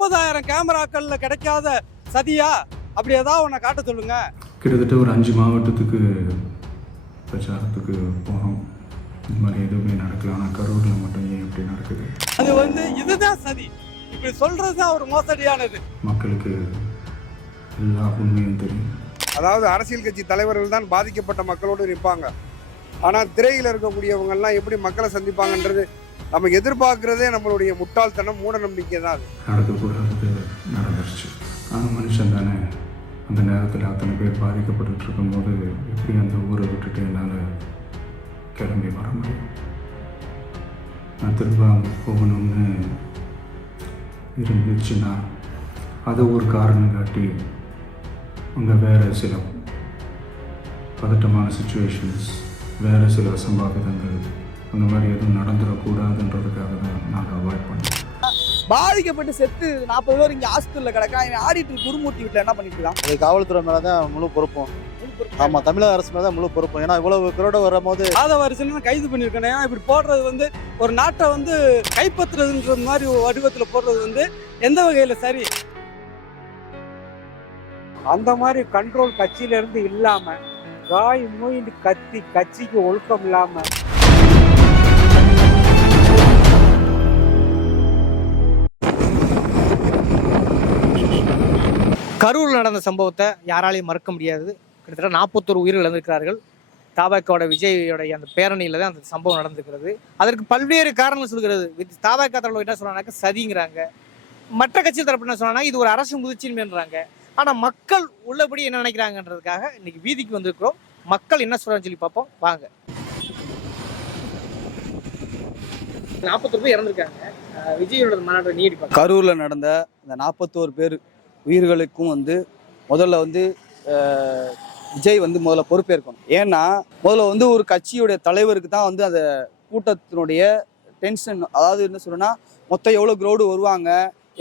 முப்பதாயிரம் கேமராக்கள்ல கிடைக்காத சதியா? அப்படி ஏதாவது ஒன்றை காட்ட சொல்லுங்க. கிட்டத்தட்ட ஒரு அஞ்சு மாவட்டத்துக்கு பிரச்சாரத்துக்கு போனோம். இந்த மாதிரி எதுவுமே நடக்கல. ஆனால் கரூரில் மட்டும் ஏன் இப்படி நடக்குது? அது வந்து இதுதான் சதி. இப்படி சொல்றது தான் ஒரு மோசடியானது. மக்களுக்கு எல்லா உண்மையும் தெரியும். அதாவது அரசியல் கட்சி தலைவர்கள் தான் பாதிக்கப்பட்ட மக்களோடு நிற்பாங்க ஆனால் திரையில் இருக்கக்கூடியவங்கெல்லாம் எப்படி மக்களை சந்திப்பாங்கன்றது நம்ம எதிர்பார்க்கறதே நம்மளுடைய முட்டாள்தனம் மூட நம்பிக்கை தான் அது. நடந்துருச்சு. ஆனால் மனுஷன் தானே அந்த நேரத்தில் அத்தனை பேர் பாதிக்கப்பட்டுட்டு இருக்கும்போது எப்படி அந்த ஊரை விட்டுட்டு என்னால் கிளம்பி வர முடியும்? நான் திரும்ப அங்கே போகணும்னு இருந்துச்சுன்னா அதை ஒரு காரணம் காட்டி அங்கே வேறு சில பதட்டமான சுச்சுவேஷன்ஸ் வேறு சில அசம்பாவிதங்கள் அந்த மாதிரி எதுவும் நடந்துடக்கூடாதுன்றதுக்காக தான் நாங்கள் அவாய்ட் பண்ணோம். பாதிக்கப்பட்டு செத்து நாற்பது பேர் இங்க ஹாஸ்பிட்டல்ல கிடக்கா இவன் ஆடிட்டர் குருமூர்த்தி வீட்டுல என்ன பண்ணிட்டு இருக்கான்? அது காவல்துறை மேலே தான் முழு பொறுப்பும் ஆமாம் தமிழக அரசு மேலே தான் முழு பொறுப்பும் ஏன்னா இவ்வளவு கிரோட வரும்போது ஆத வரிசையில் கைது பண்ணியிருக்கேன் இப்படி போடுறது வந்து ஒரு நாட்டை வந்து கைப்பற்றுறதுன்ற மாதிரி ஒரு வடிவத்தில் போடுறது வந்து எந்த வகையில் சரி? அந்த மாதிரி கண்ட்ரோல் கட்சியில இருந்து இல்லாம காய் மூயின்னு கத்தி கட்சிக்கு ஒழுக்கம் இல்லாம கரூரில் நடந்த சம்பவத்தை யாராலையும் மறக்க முடியாது. கிட்டத்தட்ட நாற்பத்தொரு உயிர்கள் இழந்திருக்கிறார்கள். தாபாக்காவோட விஜயோடைய அந்த பேரணியில் தான் அந்த சம்பவம் நடந்திருக்கிறது. அதற்கு பல்வேறு காரணங்கள் சொல்கிறது. வித் தாபாக்கா தரப்பு என்ன சொல்றாங்க சதிங்கிறாங்க. மற்ற கட்சி தரப்பு என்ன சொன்னாங்கன்னா இது ஒரு அரசு முதிர்ச்சின்மைன்றாங்க ஆனால் மக்கள் உள்ளபடி என்ன நினைக்கிறாங்கன்றதுக்காக இன்னைக்கு வீதிக்கு வந்திருக்கிறோம். மக்கள் என்ன சொல்கிறாங்கன்னு சொல்லி பார்ப்போம். வாங்க. நாற்பத்தொரு பேர் இறந்திருக்காங்க. விஜயோட மாநாட்டை நீடிப்பாங்க கரூரில் நடந்த இந்த நாற்பத்தோரு பேர் உயிர்களுக்கும் வந்து முதல்ல வந்து விஜய் வந்து முதல்ல பொறுப்பேற்கணும். ஏன்னா முதல்ல வந்து ஒரு கட்சியுடைய தலைவருக்கு தான் வந்து அந்த கூட்டத்தினுடைய டென்ஷன் அதாவது என்ன சொல்லணும்னா மொத்தம் எவ்வளோ க்ரௌடு வருவாங்க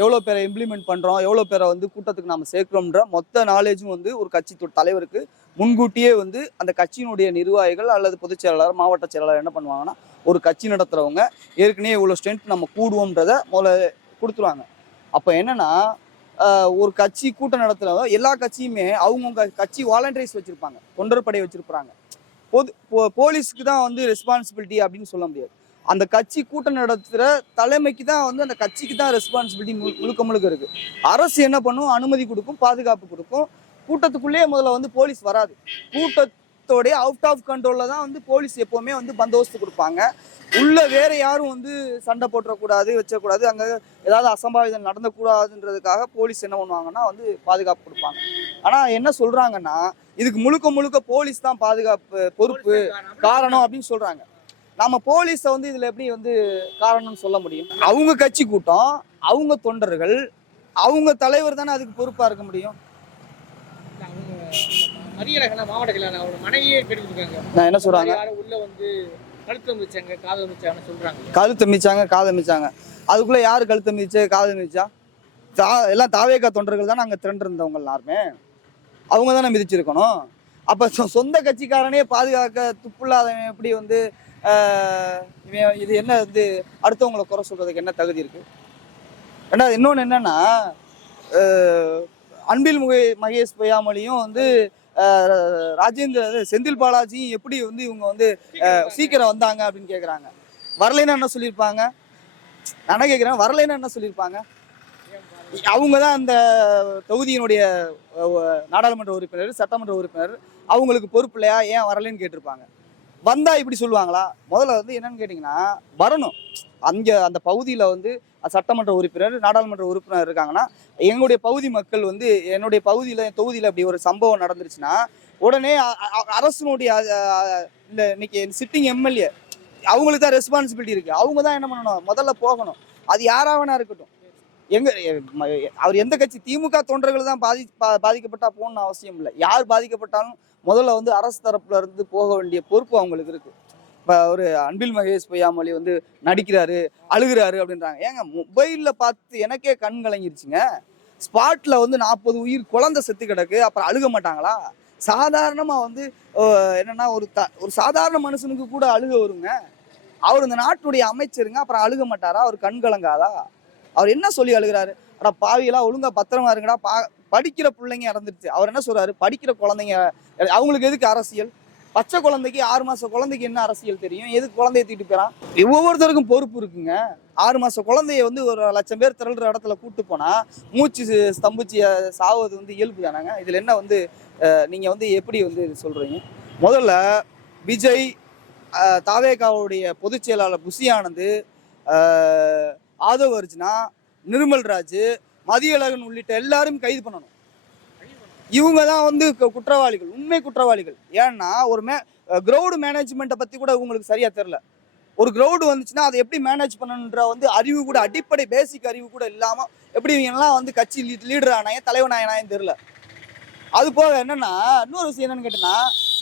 எவ்வளோ பேரை இம்ப்ளிமெண்ட் பண்ணுறோம் எவ்வளோ பேரை வந்து கூட்டத்துக்கு நம்ம சேர்க்குறோம்ன்ற மொத்த நாலேஜும் வந்து ஒரு கட்சி தலைவருக்கு முன்கூட்டியே வந்து அந்த கட்சியினுடைய நிர்வாகிகள் அல்லது பொதுச் செயலாளர் மாவட்ட செயலாளர் என்ன பண்ணுவாங்கன்னா ஒரு கட்சி நடத்துகிறவங்க ஏற்கனவே இவ்வளோ ஸ்ட்ரென்த் நம்ம கூடுவோம்ன்றத முதல்ல கொடுத்துருவாங்க. அப்போ என்னென்னா ஒரு கட்சி கூட்டம் நடத்துகிறவங்க எல்லா கட்சியுமே அவங்கவுங்க கட்சி வாலண்டரிஸ் வச்சுருப்பாங்க. தொண்டர்படை வச்சுருப்பாங்க. பொது போலீஸ்க்கு தான் வந்து ரெஸ்பான்சிபிலிட்டி அப்படின்னு சொல்ல முடியாது. அந்த கட்சி கூட்டம் நடத்துகிற தலைமைக்கு தான் வந்து அந்த கட்சிக்கு தான் ரெஸ்பான்சிபிலிட்டி முழுக்க முழுக்க இருக்கு. அரசு என்ன பண்ணும்? அனுமதி கொடுக்கும் பாதுகாப்பு கொடுக்கும். கூட்டத்துக்குள்ளேயே முதல்ல வந்து போலீஸ் வராது. கூட்ட கூட்டத்தோடைய அவுட் ஆஃப் கண்ட்ரோலில் தான் வந்து போலீஸ் எப்போவுமே வந்து பந்தோபஸ்து கொடுப்பாங்க. உள்ள வேற யாரும் வந்து சண்டை போட்டுறக்கூடாது வச்சக்கூடாது அங்கே ஏதாவது அசம்பாவிதம் நடந்தக்கூடாதுன்றதுக்காக போலீஸ் என்ன பண்ணுவாங்கன்னா வந்து பாதுகாப்பு கொடுப்பாங்க. ஆனால் என்ன சொல்கிறாங்கன்னா இதுக்கு முழுக்க முழுக்க போலீஸ் தான் பாதுகாப்பு பொறுப்பு காரணம் அப்படின்னு சொல்கிறாங்க நம்ம போலீஸை வந்து இதில் எப்படி வந்து காரணம்னு சொல்ல முடியும்? அவங்க கட்சி கூட்டம் அவங்க தொண்டர்கள் அவங்க தலைவர் தானே அதுக்கு பொறுப்பாக இருக்க முடியும்? நான் என்ன சொல்றாங்க? யாரும் உள்ள வந்து கழுத்து மிச்சாங்க காதல் மிச்சாங்கன்னு சொல்றாங்க. கழுத்தை மிச்சாங்க காதை மிச்சாங்க அதுக்குள்ள யாரு கழுத்தை மிதிச்சு காதை மிதிச்சா தா எல்லாம் தாவேக்கா தொண்டர்கள் தானே அங்கே திரண்டு இருந்தவங்க எல்லாருமே. அவங்க தானே மிதிச்சிருக்கணும். அப்போ சொந்த கட்சிக்காரனே பாதுகாக்க துப்புள்ளாதவன் எப்படி வந்து இவன் இது என்ன வந்து அடுத்தவங்களை குறை சொல்றதுக்கு என்ன தகுதி இருக்கு? ரெண்டாவது இன்னொன்று என்னன்னா அன்பில் முகே மகேஷ் பொய்யாமொழியும் வந்து ராஜேந்திர செந்தில் பாலாஜியும் எப்படி வந்து இவங்க வந்து சீக்கிரம் வந்தாங்க அப்படின்னு கேட்குறாங்க வரலைன்னா என்ன சொல்லியிருப்பாங்க? நான் கேட்குறேன் வரலைன்னா என்ன சொல்லியிருப்பாங்க? அவங்க தான் அந்த தொகுதியினுடைய நாடாளுமன்ற உறுப்பினர் சட்டமன்ற உறுப்பினர். அவங்களுக்கு பொறுப்பு இல்லையா? ஏன் வரலைன்னு கேட்டிருப்பாங்க. வந்தா இப்படி சொல்லுவாங்களா? முதல்ல வந்து என்னன்னு கேட்டிங்கன்னா வரணும். அங்கே அந்த பகுதியில் வந்து சட்டமன்ற உறுப்பினர் நாடாளுமன்ற உறுப்பினர் இருக்காங்கன்னா எங்களுடைய பகுதி மக்கள் வந்து என்னுடைய பகுதியில் என் தொகுதியில் அப்படி ஒரு சம்பவம் நடந்துருச்சுன்னா உடனே அரசினுடைய இந்த இன்னைக்கு சிட்டிங் எம்எல்ஏ அவங்களுக்கு தான் ரெஸ்பான்சிபிலிட்டி இருக்குது அவங்க தான் என்ன பண்ணணும்? முதல்ல போகணும். அது யாராவனா இருக்கட்டும். எங்க அவர் எந்த கட்சி? திமுக தொண்டர்கள் தான் பாதி பா- பாதிக்கப்பட்டா போகணும்னு அவசியம் இல்லை. யார் பாதிக்கப்பட்டாலும் முதல்ல வந்து அரசு தரப்புல இருந்து போக வேண்டிய பொறுப்பு அவங்களுக்கு இருக்கு. இப்போ ஒரு அன்பில் மகேஷ் பொய்யாமொழி வந்து நடிக்கிறாரு அழுகுறாரு அப்படின்றாங்க. ஏங்க மொபைலில் பார்த்து எனக்கே கண் கலங்கிருச்சுங்க. ஸ்பாட்ல வந்து நாற்பது உயிர் குழந்தை செத்து கிடக்கு அப்புறம் அழுக மாட்டாங்களா? சாதாரணமாக வந்து என்னென்னா என்னன்னா ஒரு த ஒரு சாதாரண மனுஷனுக்கு கூட அழுக வருங்க. அவர் இந்த நாட்டுடைய அமைச்சருங்க அப்புறம் அழுக மாட்டாரா? அவர் கண் கலங்காதா? அவர் என்ன சொல்லி அழுகிறாரு? அடா பாவியெல்லாம் ஒழுங்கா பத்திரமா இருங்கடா பா படிக்கிற பிள்ளைங்க இறந்துருச்சு. அவர் என்ன சொல்றாரு? படிக்கிற குழந்தைங்க அவங்களுக்கு எதுக்கு அரசியல்? பச்சை குழந்தைக்கு ஆறு மாச குழந்தைக்கு என்ன அரசியல் தெரியும்? எதுக்கு குழந்தைய தூக்கிட்டு போயிறான் ஒவ்வொருத்தருக்கும் பொறுப்பு இருக்குங்க. ஆறு மாச குழந்தைய வந்து ஒரு லட்சம் பேர் திரள்ற இடத்துல கூட்டு போனா மூச்சு ஸ்தம்பிச்சு சாவது வந்து இயல்பு தானாங்க? இதுல என்ன வந்து நீங்க வந்து எப்படி வந்து சொல்றீங்க? முதல்ல விஜய் தாவேகாவுடைய பொதுச் செயலாளர் புசி ஆனந்த் ஆதவ் அர்ஜுனா நிர்மல்ராஜ் மதியழகன் உள்ளிட்ட எல்லாரும் கைது பண்ணணும். இவங்க தான் வந்து குற்றவாளிகள் உண்மை குற்றவாளிகள். ஏன்னா ஒரு மே க்ரௌடு மேனேஜ்மெண்ட்டை பற்றி கூட உங்களுக்கு சரியாக தெரில ஒரு கிரவுடு வந்துச்சுன்னா அதை எப்படி மேனேஜ் பண்ணணுன்ற வந்து அறிவு கூட அடிப்படை பேசிக் அறிவு கூட இல்லாமல் எப்படி இவங்கெல்லாம் வந்து கட்சி லீடர் ஆனாயே தலைவன் ஆனாயும் தெரில அது போக என்னன்னா இன்னொரு விஷயம் என்னன்னு கேட்டேன்னா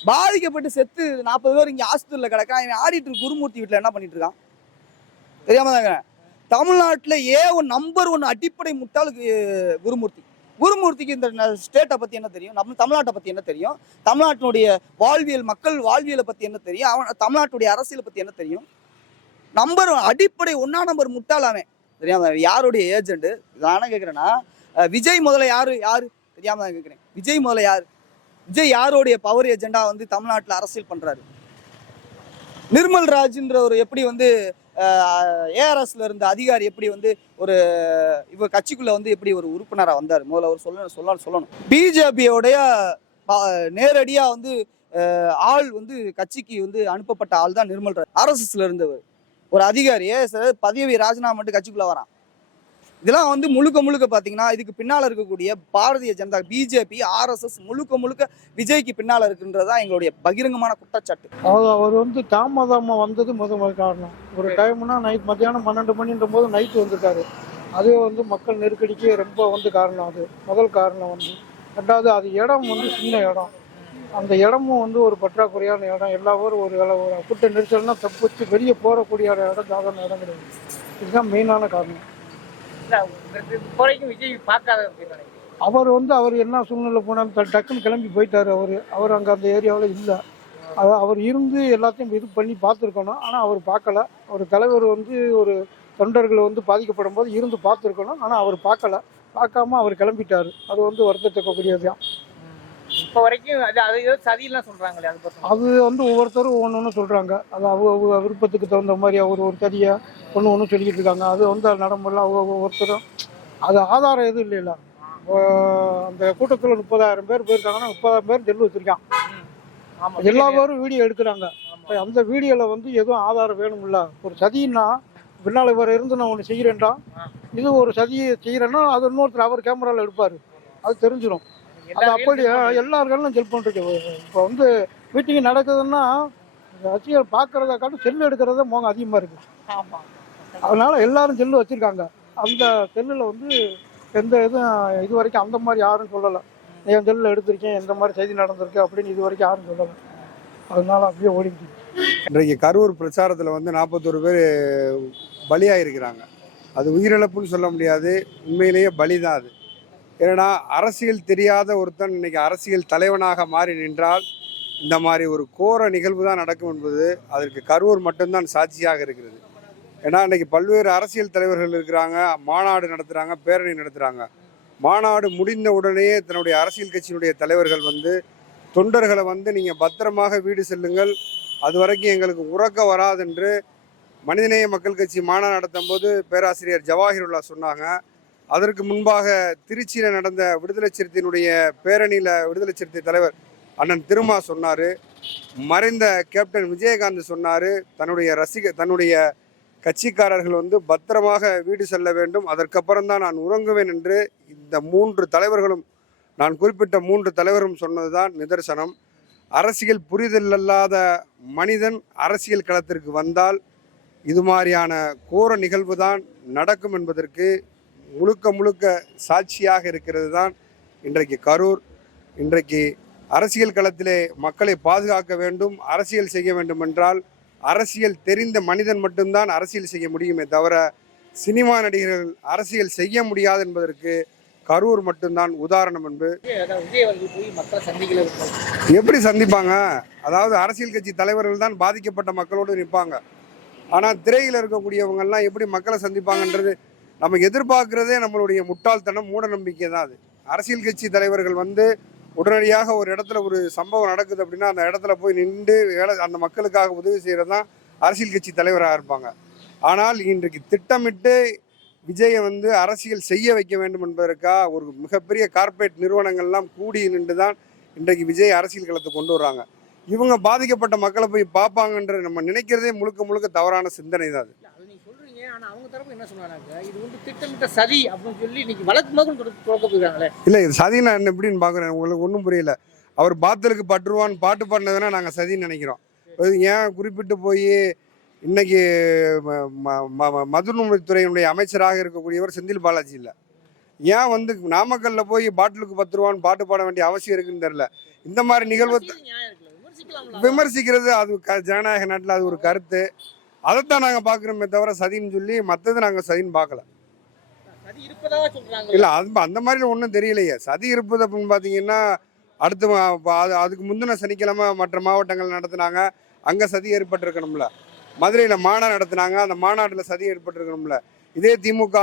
பாதிக்கப்பட்டு செத்து நாற்பது பேர் இங்கே ஹாஸ்பிட்டலில் கிடக்கான் இவன் ஆடிட்டர் குருமூர்த்தி வீட்டில் என்ன பண்ணிட்டு இருக்கான்? தெரியாம தாங்க தமிழ்நாட்டில் ஏ ஒன் நம்பர் ஒன் அடிப்படை முட்டாளுக்கு குருமூர்த்தி. குருமூர்த்திக்கு இந்த ஸ்டேட்டை பற்றி என்ன தெரியும்? நம்ம தமிழ்நாட்டை பற்றி என்ன தெரியும்? தமிழ்நாட்டினுடைய வாழ்வியல் மக்கள் வாழ்வியலை பற்றி என்ன தெரியும்? அவன் தமிழ்நாட்டுடைய அரசியலை பற்றி என்ன தெரியும்? நம்பர் அடிப்படை ஒன்றா நம்பர் முட்டாளாமே தெரியாம? யாருடைய ஏஜென்ட் நானே கேட்குறேன்னா விஜய் முதல்ல யார்? யார்? தெரியாம தான் கேட்குறேன் விஜய் முதல்ல யார்? விஜய் யாருடைய பவர் ஏஜெண்டாக வந்து தமிழ்நாட்டில் அரசியல் பண்ணுறாரு நிர்மல் ராஜ்ன்ற ஒரு எப்படி வந்து ஏஆர்எஸ்ல இருந்த அதிகாரி எப்படி வந்து ஒரு இவ கட்சிக்குள்ள வந்து எப்படி ஒரு உறுப்பினராக வந்தார்? முதல்ல அவர் சொல்லணும் சொல்ல சொல்லணும். பிஜேபியோடைய நேரடியாக வந்து ஆள் வந்து கட்சிக்கு வந்து அனுப்பப்பட்ட ஆள் தான் நிர்மல் ஆர்எஸ்எஸ்ல இருந்தவர். ஒரு அதிகாரி பதவி ராஜினாமா மட்டும் கட்சிக்குள்ள வரான். இதெல்லாம் வந்து முழுக்க முழுக்க பார்த்தீங்கன்னா இதுக்கு பின்னால் இருக்கக்கூடிய பாரதிய ஜனதா பிஜேபி ஆர்எஸ்எஸ் முழுக்க முழுக்க விஜய்க்கு பின்னால் இருக்குன்றது தான் எங்களுடைய பகிரங்கமான குற்றச்சாட்டு. அவர் அவர் வந்து தாமதமாக வந்தது முத முதல் காரணம். ஒரு டைம்னா நைட் மத்தியானம் பன்னெண்டு மணின்ற போது நைட்டு வந்துட்டாரு அதே வந்து மக்கள் நெருக்கடிக்கு ரொம்ப வந்து காரணம் அது. முதல் காரணம் வந்து. ரெண்டாவது அது இடம் வந்து சின்ன இடம். அந்த இடமும் வந்து ஒரு பற்றாக்குறையான இடம். எல்லா ஊரும் ஒரு வேலை ஒரு கூட்ட நெரிசல்னா தப்பிச்சு வெளியே போகக்கூடிய இடம் சாதாரண இடம் கிடையாது. இதுதான் மெயினான காரணம். வரைக்கும் விஜய் பார்க்காத அப்படின்னு நினைக்கிறேன். அவர் வந்து அவர் என்ன சூழ்நிலை போனாலும் டக்குன்னு கிளம்பி போயிட்டாரு அவர். அவர் அங்கே அந்த ஏரியாவில் இல்லை. அது அவர் இருந்து எல்லாத்தையும் இது பண்ணி பார்த்துருக்கணும். ஆனால் அவர் பார்க்கல. ஒரு தலைவர் வந்து ஒரு தொண்டர்கள் வந்து பாதிக்கப்படும் போது இருந்து பார்த்துருக்கணும். ஆனால் அவர் பார்க்கல. பார்க்காம அவர் கிளம்பிட்டார். அது வந்து வருத்தத்தக்கக்கூடியது தான் இப்போ வரைக்கும் அது அது ஏதோ சதியெல்லாம் சொல்றாங்களே அது பத்தி அது வந்து ஒவ்வொருத்தரும் ஒன்று ஒன்று சொல்கிறாங்க அது அவங்க அவங்க விருப்பத்துக்கு தகுந்த மாதிரி அவர் ஒரு தடியை ஒன்று ஒன்று சொல்லிக்கிட்டு இருக்காங்க. அது வந்து நடைமுறையில் அவங்க ஒவ்வொருத்தரும் அது ஆதாரம் எதுவும் இல்லைல்ல. அந்த கூட்டத்தில் முப்பதாயிரம் பேர் போயிருக்காங்கன்னா முப்பதாயிரம் பேர் ஜெல்லு வச்சிருக்கான். எல்லா பேரும் வீடியோ எடுக்கிறாங்க. அந்த வீடியோவில் வந்து எதுவும் ஆதாரம் வேணும்ல? ஒரு சதின்னா பின்னால் இவர் இருந்து நான் ஒன்று செய்கிறேன்டா இது ஒரு சதியை செய்கிறேன்னா அது இன்னொருத்தர் அவர் கேமராவில் எடுப்பார். அது தெரிஞ்சிடும் அது அப்படி எல்லாருக்கும் செல் பண்ணிருக்கு இப்போ வந்து மீட்டிங் நடக்குதுன்னா ரசிகர் பார்க்கறத காட்டும் செல் எடுக்கிறத மோகம் அதிகமாக இருக்கு. ஆமா. அதனால எல்லாரும் செல்லு வச்சிருக்காங்க. அந்த செல்லில் வந்து எந்த இதுவும் இது வரைக்கும் அந்த மாதிரி யாரும் சொல்லலை. என் செல்லில் எடுத்திருக்கேன் எந்த மாதிரி செய்தி நடந்திருக்கு அப்படின்னு இது வரைக்கும் யாரும் சொல்லலை. அதனால அப்படியே இருக்கு. இன்றைக்கு கரூர் பிரச்சாரத்தில் வந்து நாற்பத்தொரு பேர் பலியாயிருக்கிறாங்க. அது உயிரிழப்புன்னு சொல்ல முடியாது. உண்மையிலேயே பலி தான் அது. ஏன்னா அரசியல் தெரியாத ஒருத்தன் இன்னைக்கு அரசியல் தலைவனாக மாறி நின்றால் இந்த மாதிரி ஒரு கோர நிகழ்வு தான் நடக்கும் என்பது அதற்கு கரூர் மட்டும்தான் சாட்சியாக இருக்கிறது. ஏன்னா இன்னைக்கு பல்வேறு அரசியல் தலைவர்கள் இருக்கிறாங்க மாநாடு நடத்துகிறாங்க பேரணி நடத்துகிறாங்க மாநாடு முடிந்த உடனே தன்னுடைய அரசியல் கட்சியினுடைய தலைவர்கள் வந்து தொண்டர்களை வந்து நீங்கள் பத்திரமாக வீடு செல்லுங்கள் அது வரைக்கும் எங்களுக்கு உறக்க வராதென்று மனிதநேய மக்கள் கட்சி மாநாடு நடத்தும் போது பேராசிரியர் ஜவாஹிருல்லா சொன்னாங்க. அதற்கு முன்பாக திருச்சியில் நடந்த விடுதலை சிறுத்தையினுடைய பேரணியில் விடுதலை சிறுத்தை தலைவர் அண்ணன் திருமா சொன்னார். மறைந்த கேப்டன் விஜயகாந்த் சொன்னார். தன்னுடைய ரசிக தன்னுடைய கட்சிக்காரர்கள் வந்து பத்திரமாக வீடு செல்ல வேண்டும். அதற்கப்புறம் தான் நான் உறங்குவேன் என்று இந்த மூன்று தலைவர்களும் நான் குறிப்பிட்ட மூன்று தலைவரும் சொன்னதுதான் நிதர்சனம். அரசியல் புரிதல் அல்லாத மனிதன் அரசியல் களத்திற்கு வந்தால் இது மாதிரியான கோர நிகழ்வு தான் நடக்கும் என்பதற்கு முழுக்க முழுக்க சாட்சியாக இருக்கிறது தான் இன்றைக்கு கரூர். இன்றைக்கு அரசியல் களத்திலே மக்களை பாதுகாக்க வேண்டும் அரசியல் செய்ய வேண்டும் என்றால் அரசியல் தெரிந்த மனிதன் மட்டும்தான் அரசியல் செய்ய முடியுமே தவிர சினிமா நடிகர்கள் அரசியல் செய்ய முடியாது என்பதற்கு கரூர் மட்டும்தான் உதாரணம் சந்திக்கல. எப்படி சந்திப்பாங்க? அதாவது அரசியல் கட்சி தலைவர்கள் தான் பாதிக்கப்பட்ட மக்களோடு நிற்பாங்க. ஆனால் திரையில் இருக்கக்கூடியவங்கெல்லாம் எப்படி மக்களை சந்திப்பாங்கன்றது நம்ம எதிர்பார்க்கிறதே நம்மளுடைய முட்டாள்தனம் மூட நம்பிக்கை தான் அது. அரசியல் கட்சி தலைவர்கள் வந்து உடனடியாக ஒரு இடத்துல ஒரு சம்பவம் நடக்குது அப்படின்னா அந்த இடத்துல போய் நின்று வேலை அந்த மக்களுக்காக உதவி செய்கிறது தான் அரசியல் கட்சி தலைவராக இருப்பாங்க. ஆனால் இன்றைக்கு திட்டமிட்டு விஜயை வந்து அரசியல் செய்ய வைக்க வேண்டும் என்பதற்காக ஒரு மிகப்பெரிய கார்ப்பரேட் நிறுவனங்கள்லாம் கூடி நின்று தான் இன்றைக்கு விஜய் அரசியல் களத்தை கொண்டு வர்றாங்க. இவங்க பாதிக்கப்பட்ட மக்களை போய் பார்ப்பாங்கன்ற நம்ம நினைக்கிறதே முழுக்க முழுக்க தவறான சிந்தனை தான் அது. இல்ல, அது நீங்க சொல்றீங்க ஆனா அவங்க தரப்பு என்ன சொன்னாங்க? இது வந்து திட்டமிட்ட சதி அப்படின்னு சொல்லி இன்னைக்கு வழக்கு மகன் துவக்க போயிருக்காங்களே. இல்லை இது சதி நான் என்ன எப்படின்னு பார்க்குறேன். உங்களுக்கு ஒன்றும் புரியல. அவர் பாத்தலுக்கு பட்டுருவான்னு பாட்டு பாடினதுன்னா நாங்கள் சதின்னு நினைக்கிறோம். ஏன் குறிப்பிட்டு போய் இன்னைக்கு மதுநுமத்துறையினுடைய அமைச்சராக இருக்கக்கூடியவர் செந்தில் பாலாஜி இல்லை. ஏன் வந்து நாமக்கல்ல போய் பாட்டிலுக்கு பத்து ரூபான்னு பாட்டு பாட வேண்டிய அவசியம் இருக்குன்னு தெரியல. இந்த மாதிரி நிகழ்வு விமர்சிக்கிறது அது ஜனநாயக நாட்டில் அது ஒரு கருத்து. அதைத்தான் நாங்கள் பார்க்குறோமே தவிர சதின்னு சொல்லி மற்றது நாங்கள் சதின்னு பார்க்கல இல்லை அது அந்த மாதிரி ஒன்றும் தெரியலையே. சதி இருப்பது அப்படின்னு பார்த்தீங்கன்னா அடுத்து அது அதுக்கு முந்தின சனிக்கிழமை மற்ற மாவட்டங்கள் நடத்துனாங்க. அங்கே சதி ஏற்பட்டிருக்கணும்ல. மதுரையில் மாநாடு நடத்துனாங்க. அந்த மாநாட்டில் சதி ஏற்பட்டிருக்கணும்ல. இதே திமுக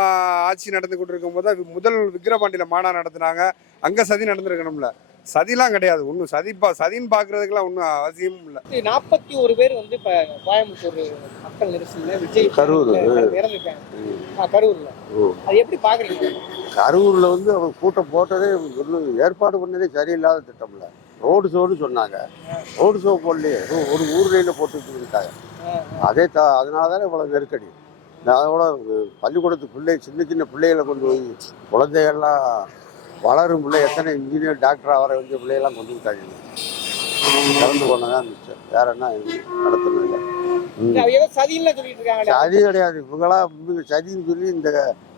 ஆட்சி நடந்து கொண்டு இருக்கும்போது அது முதல் விக்கிரபாண்டியில் மாநாடு நடத்துனாங்க. அங்கே சதி நடந்திருக்கணும்ல. சதிலாம் கிடையாது. ஒன்றும் சதி பா சதின்னு பார்க்குறதுக்கெல்லாம் ஒன்றும் அவசியமும் இல்லை. நாற்பத்தி ஒரு பேர் வந்து இப்ப கோயம்புத்தூர் மக்கள் நெரிசல்ல விஜய் கரூர். இறந்துருக்காங்க ஆ, கரூர்ல. அது எப்படி பாக்குறீங்க? கரூரில் வந்து அவங்க கூட்டம் போட்டதே ஒன்றும் ஏற்பாடு பண்ணதே சரியில்லாத திட்டம்ல. ரோடு ஷோன்னு சொன்னாங்க. ரோடு ஷோ போடலையே. ஒரு ஊர்லையில் போட்டுட்டு இருக்காங்க அதே த அதனால தானே இவ்வளோ நெருக்கடி. நான் அதோட பள்ளிக்கூடத்து பிள்ளை சின்ன சின்ன பிள்ளைகளை கொண்டு போய் குழந்தைகள்லாம் வளரும் பிள்ளை எத்தனை இன்ஜினியர் டாக்டர் ஆகிற வேண்டிய பிள்ளையெல்லாம் கொண்டு விட்டாங்க. கலந்து போனதான் மிச்சம். வேற என்ன இருக்காங்க சதி கிடையாது. இவங்களா இவங்க சதின்னு சொல்லி இந்த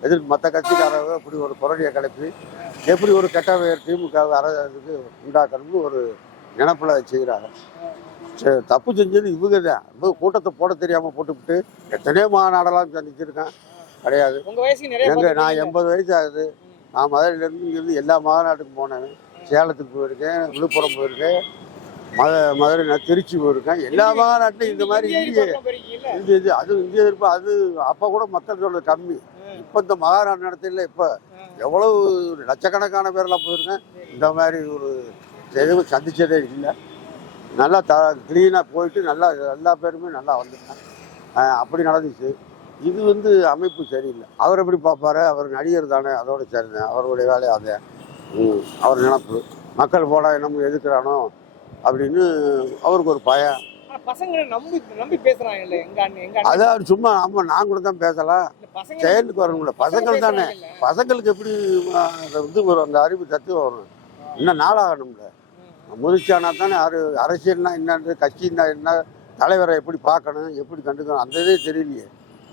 எதிர் மற்ற கட்சிக்காரங்க இப்படி ஒரு புரடியை கிளப்பி எப்படி ஒரு கெட்ட பெயர் திமுக அரசுக்கு உண்டாக்கணும்னு ஒரு நினப்பில் செய்கிறாங்க. சரி, தப்பு செஞ்சது இவங்க தான். இவங்க கூட்டத்தை போட தெரியாமல் போட்டுவிட்டு எத்தனையோ மாநாடெல்லாம் சந்திச்சிருக்கேன் கிடையாது. எங்க நான். எண்பது வயசு ஆகுது. நான் மதுரையிலேருந்து இங்கேருந்து எல்லா மாநாட்டுக்கும் போனேன். சேலத்துக்கு போயிருக்கேன் விழுப்புரம் போயிருக்கேன் மத மதுரை நான் திருச்சி போயிருக்கேன். எல்லா மாநாட்டிலும் இந்த மாதிரி இந்திய இந்திய இது அது இந்திய எதிர்ப்பு அது அப்போ கூட மக்கள் சொல்றது கம்மி. இப்போ இந்த மகாநாடு நடத்தையில் இப்போ எவ்வளவு லட்சக்கணக்கான பேர்லாம் போயிருக்கேன். இந்த மாதிரி ஒரு எதுவும் சந்திச்சதே இல்லை. நல்லா த க்ளீனாக போயிட்டு நல்லா எல்லா பேருமே நல்லா வந்துட்டாங்க ஆஹ் அப்படி நடந்துச்சு. இது வந்து அமைப்பு சரியில்லை. அவர் எப்படி பார்ப்பாரு? அவர் நடிகர் தானே அதோட சரிதான். அவருடைய வேலை அதே. அவர் நினப்பு. மக்கள் போட நம்ம எதுக்குறானோ அப்படின்னு அவருக்கு ஒரு பயம். அவர் சும்மா நம்ம நான் கூட தான் பேசலாம். செயலுக்கு வரணும்ல பசங்கள் தானே. பசங்களுக்கு எப்படி வந்து ஒரு அந்த அறிவு தத்துவம் வரும்? இன்னும் நாளாகணும்ல. முதிர்ச்சியானா தானே அரு அரசியல்னா என்னன்னு கட்சின்னா என்ன தலைவரை எப்படி பார்க்கணும் எப்படி கண்டுக்கணும் அந்த இதே தெரியலையே.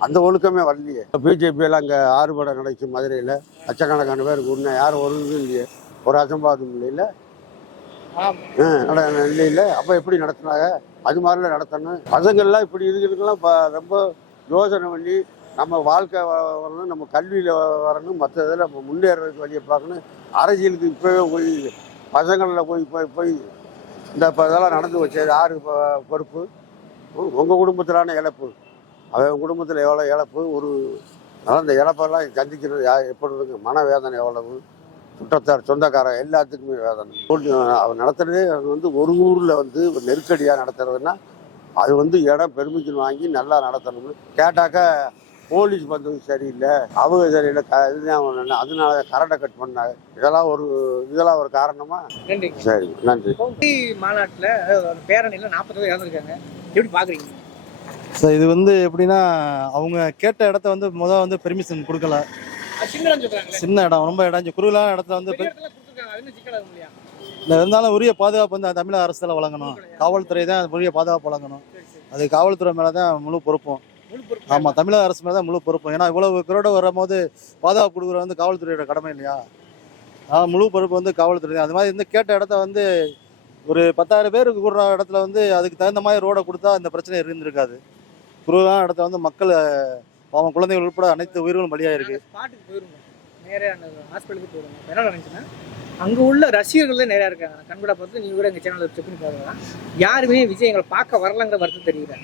அந்த ஒழுக்கமே வரலையே. பிஜேபி எல்லாம் அங்கே ஆறுபடை நடந்துச்சு மதுரையில். லட்சக்கணக்கான பேருக்கு உண்மை யாரும் ஒரு இதுவும் இல்லையே. ஒரு அசம்பாதம் இல்லையில? இல்லையில? அப்போ எப்படி நடத்துனாங்க? அது மாதிரிலாம் நடத்தணும். பசங்கள்லாம் இப்படி இதுகளுக்கெல்லாம் இப்போ ரொம்ப யோசனை பண்ணி நம்ம வாழ்க்கை வரணும் நம்ம கல்வியில் வரணும். மற்ற இதில் முன்னேறதுக்கு வழியை பார்க்கணும். அரசியலுக்கு இப்போவே போய் பசங்களில் போய் போய் போய் இந்த இப்போ இதெல்லாம் நடந்து வச்சது யாரு பொறுப்பு. உங்கள் குடும்பத்திலான இழப்பு. அவன் குடும்பத்தில் எவ்வளோ இழப்பு? ஒரு அதனால் இந்த இழப்பெல்லாம் சந்திக்கிறது யா எப்படி இருக்கு? மனவேதனை எவ்வளவு? சுற்றத்தார் சொந்தக்காரன் எல்லாத்துக்குமே வேதனை. நடத்துறதே அது வந்து ஒரு ஊரில் வந்து நெருக்கடியாக நடத்துறதுன்னா அது வந்து இடம் பெர்மிஷன் வாங்கி நல்லா நடத்தணும்னு. கேட்டாக்கா போலீஸ் வந்தது சரியில்லை. அவங்க சரியில்லை. க இதுதான். அதனால கரண்டை கட் பண்ணாங்க. இதெல்லாம் ஒரு இதெல்லாம் ஒரு காரணமா? சரி நன்றி. மாநாட்டுல பேரணியில நாற்பது பேர் இறந்துருக்காங்க. எப்படி பாக்குறீங்க? சார் இது வந்து எப்படின்னா அவங்க கேட்ட இடத்த வந்து முதல் வந்து பெர்மிஷன் கொடுக்கல. சின்ன இடம் ரொம்ப இடம். குறுகலான இடத்துல வந்து இல்ல, இருந்தாலும் உரிய பாதுகாப்பு வந்து தமிழக அரசுல வழங்கணும். காவல்துறை தான் உரிய பாதுகாப்பு வழங்கணும். அது காவல்துறை மேல தான் முழு பொறுப்பும். முழு பொறுப்பு. ஆமா தமிழக அரசு மேல தான் முழு பொறுப்பும். ஏன்னா இவ்வளவு கிரோட வரும்போது பாதுகாப்பு கொடுக்குற வந்து காவல்துறையோட கடமை இல்லையா? ஆ முழு பொறுப்பு வந்து காவல்துறை தான். அது மாதிரி வந்து கேட்ட இடத்த வந்து ஒரு பத்தாயிரம் பேருக்கு கூடுற இடத்துல வந்து அதுக்கு தகுந்த மாதிரி ரோடை கொடுத்தா இந்த பிரச்சனை இருந்திருக்காது. குறுகலான இடத்துல வந்து மக்கள் அவன் குழந்தைகள் உட்பட அனைத்து உயிர்களும் பலியாக இருக்கு நாங்க ஸ்பாட்டுக்கு போயிருந்தோம். நேரே அந்த ஹாஸ்பிட்டலுக்கு இப்ப என்ன அங்க உள்ள ரசிகர்கள் நிறையா இருக்காங்க. நான் கண்கூட பார்த்து நீங்க கூட எங்க சேனல்ல செக் பண்ணி பாருங்க யாருமே விஜய் எங்களை பார்க்க வரலங்கிற வருத்தம் தெரியுது?